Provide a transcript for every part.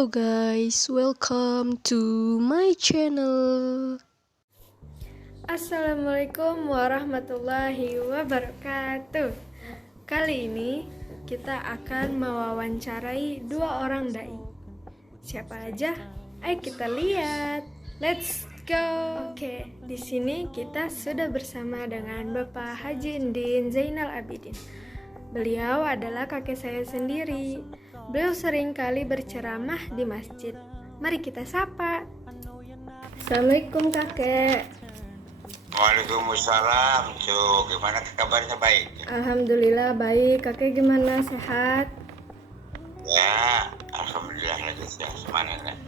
Hello guys, welcome to my channel. Assalamualaikum warahmatullahi wabarakatuh. Kali ini kita akan mewawancarai dua orang dai. Siapa aja? Ayo kita lihat. Let's go. Oke, di sini kita sudah bersama dengan Bapak Haji Indin Zainal Abidin. Beliau adalah kakek saya sendiri. Beliau sering kali berceramah di masjid. Mari kita sapa. Assalamualaikum kakek. Waalaikumsalam, Cuk. Gimana kabarnya, baik? Alhamdulillah baik. Kakek gimana, sehat? Ya, alhamdulillah lagi semangat.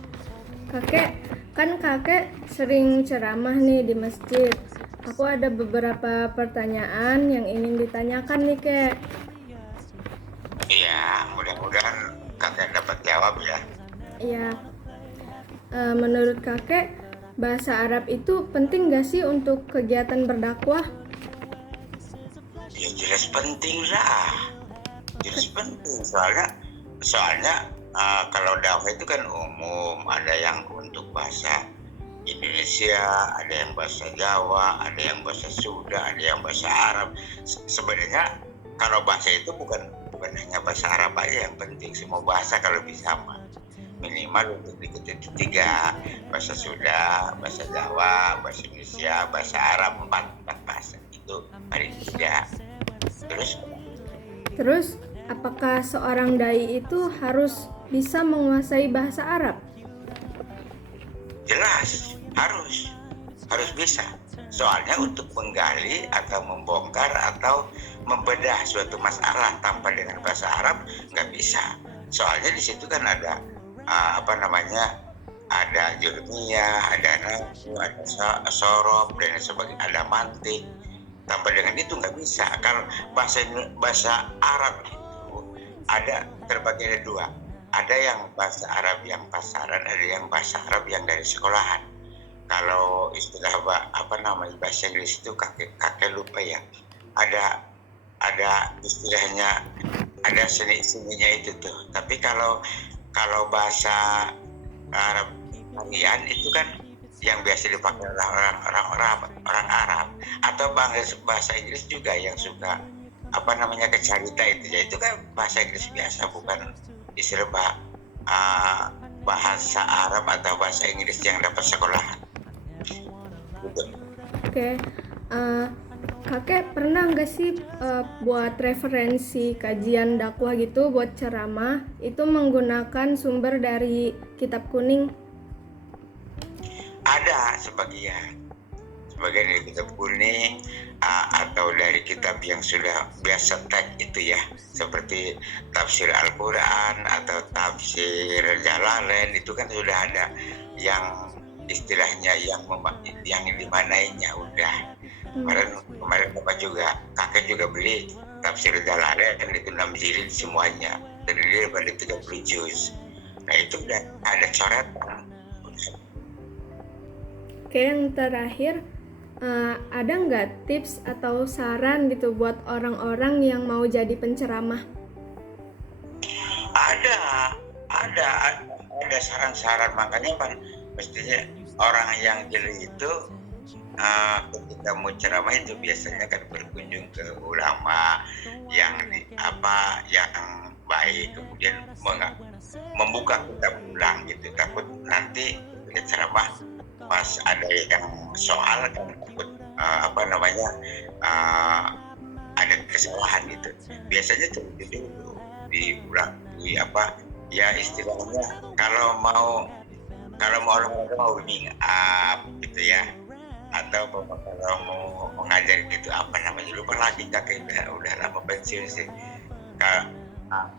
Kakek sering ceramah nih di masjid. Aku ada beberapa pertanyaan yang ingin ditanyakan nih, Kek. Iya, mudah-mudahan kakek dapat jawab ya. Iya. Menurut kakek, bahasa Arab itu penting gak sih untuk kegiatan berdakwah? Ya jelas penting lah. Jelas penting soalnya kalau dakwah itu kan umum, ada yang untuk bahasa Indonesia, ada yang bahasa Jawa, ada yang bahasa Sunda, ada yang bahasa Arab. Sebenarnya kalau bahasa itu bukan hanya bahasa Arab aja yang penting, semua bahasa kalau bisa minimal untuk dikit tiga, bahasa Sunda, bahasa Jawa, bahasa Indonesia, bahasa Arab, empat bahasa itu paling tidak. Terus, apakah seorang dai itu harus bisa menguasai bahasa Arab? Jelas, harus bisa. Soalnya untuk menggali atau membongkar atau membedah suatu masalah tanpa dengan bahasa Arab nggak bisa. Soalnya di situ kan ada ada jurmiyah, ada nahwu, ada sorob dan sebagainya, ada mantik. Tanpa dengan itu nggak bisa. Kalau bahasa Arab itu ada terbagi ada dua. Ada yang bahasa Arab yang pasaran, ada yang bahasa Arab yang dari sekolahan. Kalau istilah bahasa Inggris itu kakek lupa ya. Ada istilahnya, ada seni-seninya itu tuh. Tapi kalau bahasa Arab harian itu kan yang biasa dipakai oleh orang Arab, atau bahasa Inggris juga yang suka kecarita itu ya, itu kan bahasa Inggris biasa, bukan istilah bahasa Arab atau bahasa Inggris yang dapat sekolahan. Oke. Kakek pernah nggak sih buat referensi kajian dakwah gitu buat ceramah itu menggunakan sumber dari kitab kuning? Ada sebagian dari kitab kuning atau dari kitab yang sudah biasa teks itu ya, seperti tafsir Al-Quran atau tafsir Jalalain, itu kan sudah ada yang istilahnya yang dimanainya udah. Kemarin Bapak juga, kakek juga beli tafsir Jalalain itu 6 jilid semuanya, terdiri dari 30 juz. Nah itu udah ada coretan. Oke, yang terakhir, ada nggak tips atau saran gitu buat orang-orang yang mau jadi penceramah? Ada saran-saran, makanya mestinya orang yang jeli itu ketika mau ceramah itu biasanya kan berkunjung ke ulama yang baik, kemudian membuka kitab ulang gitu. Takut nanti ketika ceramah pas ada yang soal kan takut ada kesalahan gitu. Biasanya terlebih dulu diulang istilahnya kalau mau orang-orang mau warming up gitu ya, atau kalau mau mengajar gitu lupa lagi, kakek udah lama pensiun sih.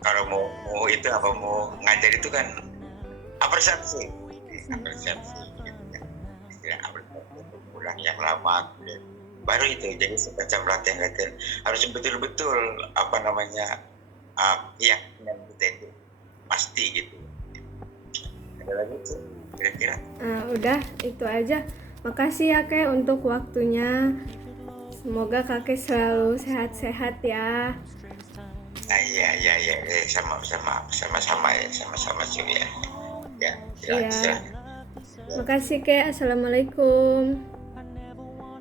Kalau mau ngajar itu kan apresiasi gitu ya, istilah apresiasi ulang yang lama kemudian baru itu jadi semacam latihan harus betul-betul keyakinan kita itu pasti gitu. Ada lagi tuh kira-kira? Udah, itu aja. Makasih ya Kek untuk waktunya. Semoga kakek selalu sehat-sehat ya. Iya, sama-sama juga ya. Ya, Iya. silahkan. Makasih Kek. Assalamualaikum.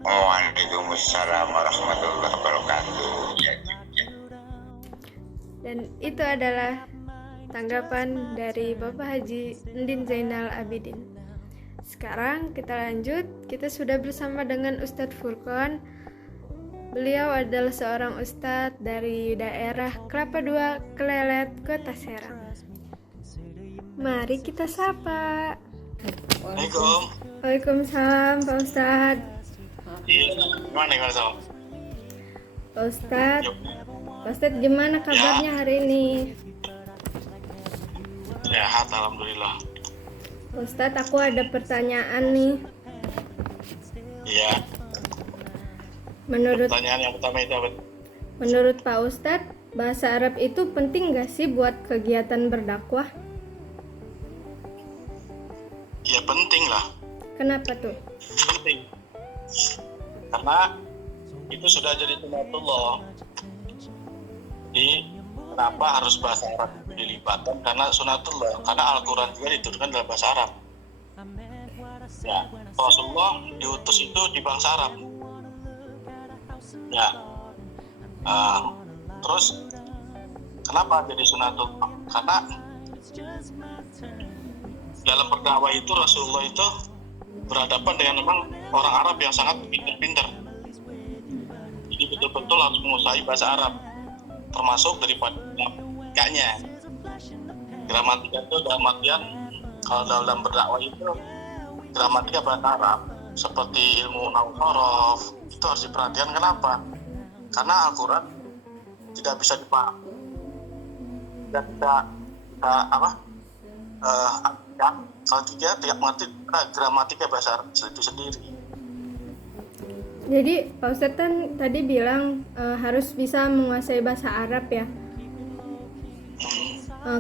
Waalaikumsalam warahmatullahi wabarakatuh. Ya, ya. Dan itu adalah tanggapan dari Bapak Haji Ndin Zainal Abidin. Sekarang kita lanjut. Kita sudah bersama dengan Ustadz Furqan. Beliau adalah seorang ustadz dari daerah Kelapa II, Kelelet, Kota Serang. Mari kita sapa. Assalamualaikum. Waalaikumsalam Pak Ustadz. Iya, gimana Sam? Pak Ustadz gimana kabarnya hari ini? Sehat, alhamdulillah. Pak Ustadz, aku ada pertanyaan nih. Iya. Pertanyaan yang pertama itu apa? Menurut Pak Ustadz, bahasa Arab itu penting gak sih buat kegiatan berdakwah? Ya penting lah. Kenapa tuh? Penting. Karena itu sudah jadi sunatullah. Jadi kenapa harus bahasa Arab itu dilibatkan? Karena sunatullah. Karena Al-Quran juga diturunkan dalam bahasa Arab. Ya, Rasulullah diutus itu di bangsa Arab. Ya. Terus kenapa jadi sunatullah? Karena dalam berdakwah itu Rasulullah itu berhadapan dengan memang orang Arab yang sangat pintar-pintar. Jadi betul-betul harus menguasai bahasa Arab, termasuk daripada gramatikanya. Gramatika itu dalam artian kalau dalam berdakwah itu gramatika bahasa Arab seperti ilmu nahwu sorof itu harus diperhatikan. Kenapa? Karena Al-Quran tidak bisa dipahami dan tidak kalau tidak mengerti gramatika bahasa Arab itu sendiri. Jadi Pak Ustadz kan tadi bilang harus bisa menguasai bahasa Arab ya.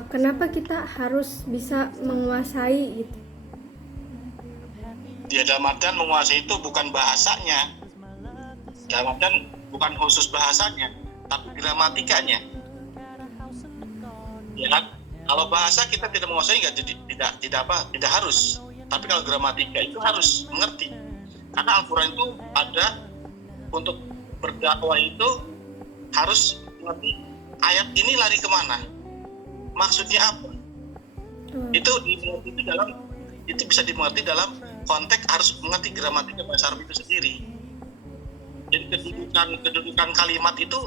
Kenapa kita harus bisa menguasai gitu? Ya dalam artian menguasai itu bukan bahasanya, dalam artian bukan khusus bahasanya, tapi gramatikanya. Ya kan? Kalau bahasa kita tidak menguasai tidak harus. Tapi kalau gramatika itu harus mengerti. Karena Al-Quran itu ada untuk berdakwah itu harus mengerti ayat ini lari kemana, maksudnya apa. Itu bisa dimengerti dalam konteks harus mengerti gramatika bahasa Arab itu sendiri. Jadi kedudukan kalimat itu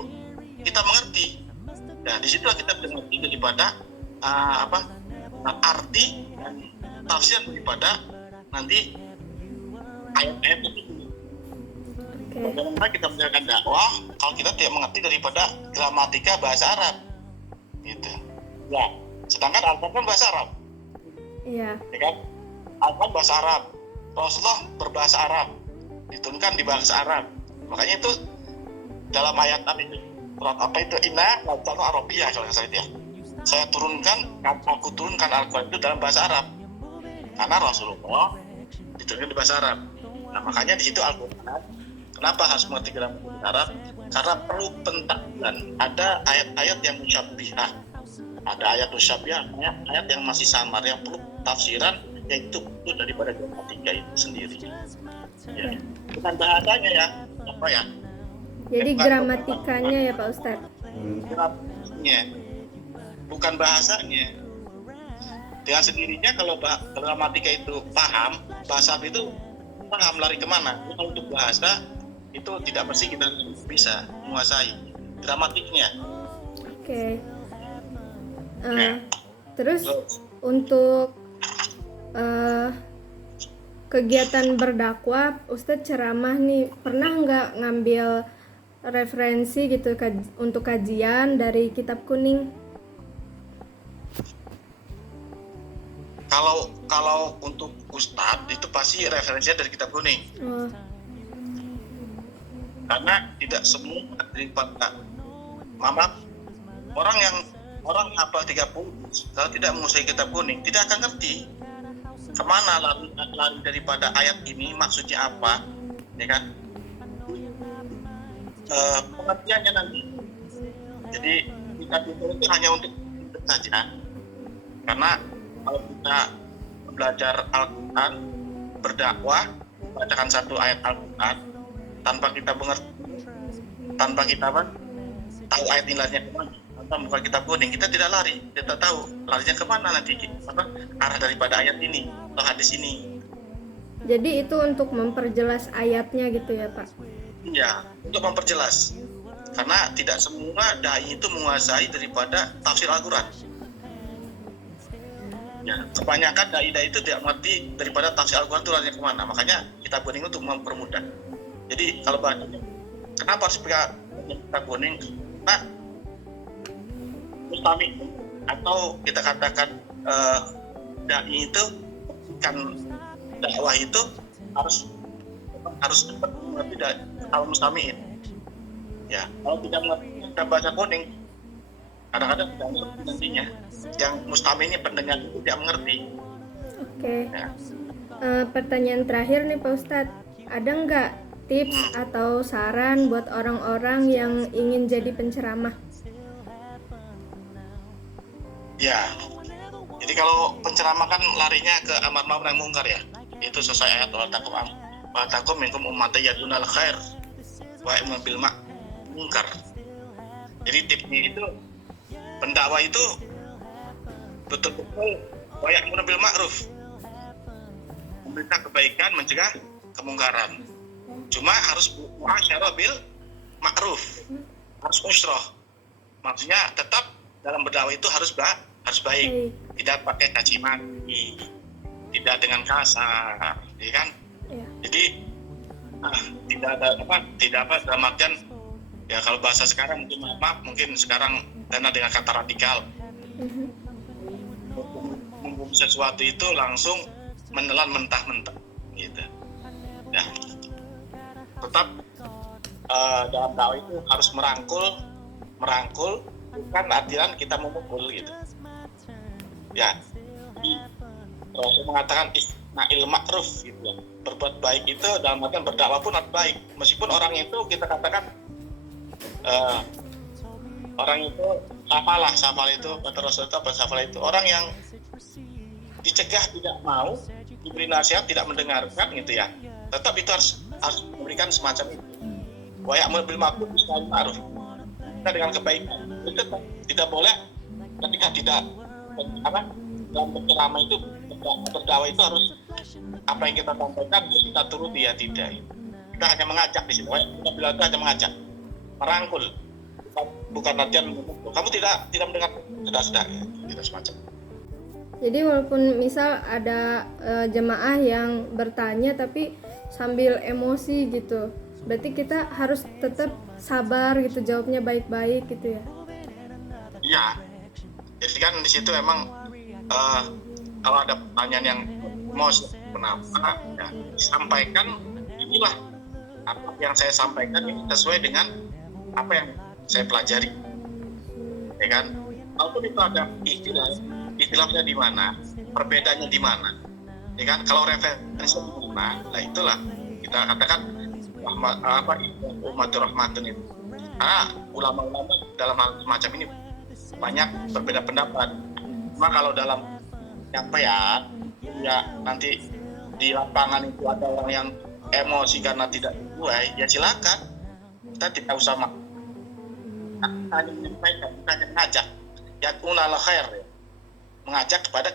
kita mengerti. Nah, disitulah kita mengerti daripada arti dan tafsir daripada nanti ayat-ayat itu. Bagaimana kita menjalankan dakwah kalau kita tidak mengerti daripada gramatika bahasa Arab, gitu. Ya, sedangkan Al-Quran bahasa Arab. Iya. Ya kan? Al-Quran bahasa Arab, Rasulullah berbahasa Arab, diturunkan di bahasa Arab. Makanya itu dalam ayat itu, surat apa itu? Inna latanu Arabiyah kalau nggak salah itu ya. Aku turunkan Al-Quran itu dalam bahasa Arab. Karena Rasulullah diturunkan di bahasa Arab. Nah, makanya di situ Al-Quran kenapa harus mengerti gramatika Arab? Karena perlu pentakdiran. Ada ayat-ayat yang musyabbihah. Ada ayat musyabbihah, ayat yang masih samar, yang perlu tafsiran, yaitu itu daripada gramatika itu sendiri. Ya. Bukan bahasanya ya, apa ya? Jadi gramatikanya ya Pak Ustadz. Gramatikanya, bukan bahasanya. Dengan sendirinya kalau gramatika itu paham, bahasa itu paham lari kemana. Kalau untuk bahasa itu tidak mesti kita bisa menguasai gramatiknya. Oke. Terus untuk kegiatan berdakwah, Ustadz ceramah nih, pernah nggak ngambil referensi gitu untuk kajian dari Kitab Kuning? Kalau untuk Ustadz itu pasti referensinya dari Kitab Kuning. Karena tidak semua daripada orang hafal 30 kalau tidak menguasai Kitab Kuning tidak akan ngerti kemana lari daripada ayat ini maksudnya apa, ya kan? Pengertiannya nanti. Jadi Kitab Kuning itu hanya untuk saja. Karena kalau kita belajar Al-Quran, berdakwah, bacakan satu ayat Al-Quran tanpa kita mengerti, tanpa kita tahu ayat nilainya kemana, tanpa buka kitab kuning, kita tidak lari, kita tahu larinya kemana nanti arah daripada ayat ini atau hadis ini. Jadi itu untuk memperjelas ayatnya gitu ya Pak? Iya, untuk memperjelas. Karena tidak semua dai itu menguasai daripada tafsir Al-Quran. Ya, kebanyakan dai-dai itu tidak mengerti daripada tafsir Al-Quran itu larinya kemana. Makanya kitab kuning untuk mempermudah. Jadi kalau bacanya, kenapa harus pakai kitab kuning? Nah, mustami atau kita katakan dai itu kan dakwah itu harus cepat mengerti kalau mustamiin. Ya, kalau tidak mengerti kita baca kuning, kadang-kadang tidak mengerti nantinya. Yang mustamiinnya pendengar itu tidak mengerti. Oke. Ya. Pertanyaan terakhir nih Pak Ustadz, ada nggak tips atau saran buat orang-orang yang ingin jadi penceramah? Ya, jadi kalau penceramah kan larinya ke amar ma'ruf nahi mungkar ya. Itu sesuai ayat wa takum minkum ummatan yadunal khair wa ya'muruna bil mungkar. Jadi tipsnya itu pendakwah itu betul-betul wa ya'muruna bil ma'ruf, memerintah kebaikan, mencegah kemungkaran. Cuma harus muasyarah bil ma'ruf, harus musyrah. Maksudnya tetap dalam berdakwah itu harus baik, tidak pakai caci maki, tidak dengan kasar, ya kan? Ya. Jadi tidak apa dalam artian ya kalau bahasa sekarang mungkin sekarang karena dengan kata radikal, sesuatu itu langsung menelan mentah-mentah, gitu. Ya, tetap dalam dakwah itu harus merangkul, bukan artian kita memukul gitu. Ya, jadi Rasul mengatakan isna'il ma'ruf gitu ya. Berbuat baik itu dalam artian berdakwah pun harus baik. Meskipun orang itu kita katakan orang itu safalah itu kata Rasul itu apa safalah itu orang yang dicegah tidak mau, diberi nasihat tidak mendengarkan gitu ya. Tetap itu harus memberikan semacam itu. Wa ya'muru bil ma'ruf kita dengan kebaikan. Itu tidak boleh ketika tidak dalam berceramah itu berdakwah itu harus apa yang kita sampaikan harus kita turuti ya, tidak. Kita hanya mengajak di situ. Kita bilang itu hanya mengajak, merangkul, bukan latihan. Kamu tidak mendengar sudah tidak semacam. Jadi walaupun misal ada jemaah yang bertanya tapi sambil emosi gitu, berarti kita harus tetap sabar gitu, jawabnya baik-baik gitu ya? Iya. Jadi kan di situ emang kalau ada pertanyaan yang mau kenapa ya sampaikan inilah apa yang saya sampaikan ini sesuai dengan apa yang saya pelajari, ya kan? Walaupun itu ada istilahnya di mana, perbedaannya di mana, ya kan? Kalau referensi di mana, nah itulah kita katakan umatur rahmatun itu. Ulama-ulama dalam hal semacam ini banyak berbeda pendapat. Cuma kalau dalam penyampaian ya nanti di lapangan itu ada orang yang emosi karena tidak sesuai, ya silakan, kita tidak usah hanya menyampaikan, kita hanya mengajak ya kunal khair, mengajak kepada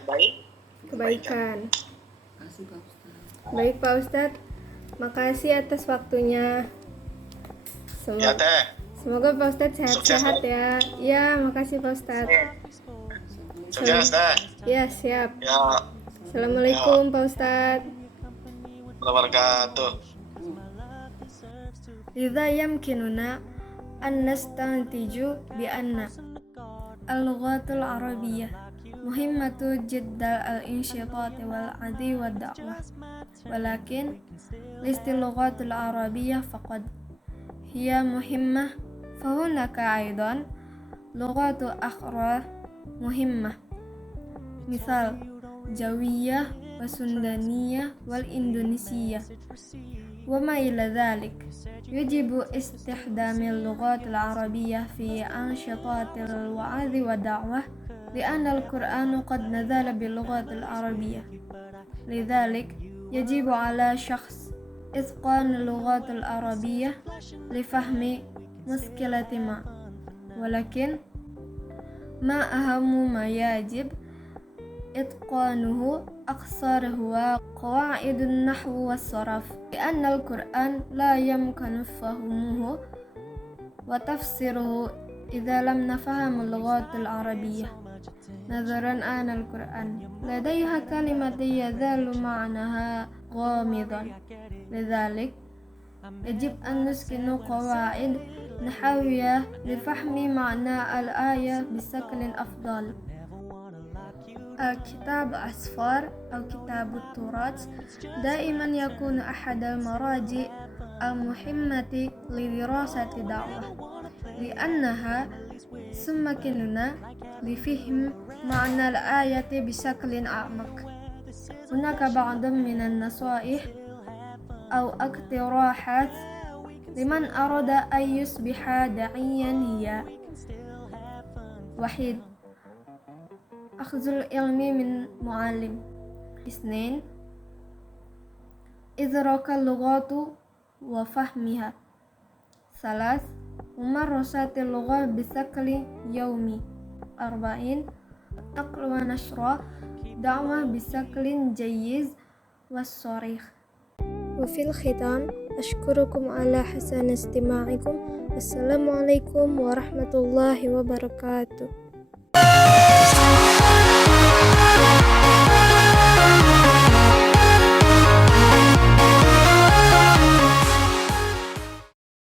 kebaikan. Baik Pak Ustadz, makasih atas waktunya. Ya Teh, Semoga Pak Ustadz sehat-sehat ya. Ya, makasih Pak Ustadz. sukses Teh. Ya, siap. Ya, Assalamualaikum Pak Ustadz. wabarakatuh. Lidha yamkinuna an nastantiju bi anna al-lughatul arabiyyah muhimmatu jiddal al-insyitat wal adi wad da'wah, walakin listil lughatul arabiyyah faqad hiya muhimmah fahunaka aidan lughatu akhra muhimmah, misal jawiyah wa sundaniyah wal indonesiyah wa ma ila dhalik. Yajibu istihdamil lughatil arabiyyah fi anshiqatil wa'adhi wa da'wah li'anna al-Qur'anu qad nazala bil lughatil arabiyyah لذلك يجب على شخص إتقان اللغات العربية لفهم مشكلة ما، ولكن ما أهم ما يجب إتقانه أكثر هو قواعد النحو والصرف، لأن القرآن لا يمكن فهمه وتفسيره إذا لم نفهم اللغات العربية. نظرا أن القرآن لديها كلمات يزال معناها غامضا، لذلك يجب أن نسكن قواعد نحوية لفهم معنى الآية بشكل أفضل. كتاب أسفار أو كتاب التراث دائما يكون أحد المراجع المهمة لدراسة الدعوة، لأنها تمكننا لفهم معنى الآية بشكل أعمق. هناك بعض من النصائح أو اقتراحات لمن أراد أن يصبح داعيا هي: 1. أخذ العلم من معلم. 2. إدراك اللغات وفهمها. 3. ممارسة اللغة بشكل يومي. 4. نقل ونشر دعوة بشكل جيد وصريح. وفي الختام أشكركم على حسن استماعكم. السلام عليكم ورحمة الله وبركاته.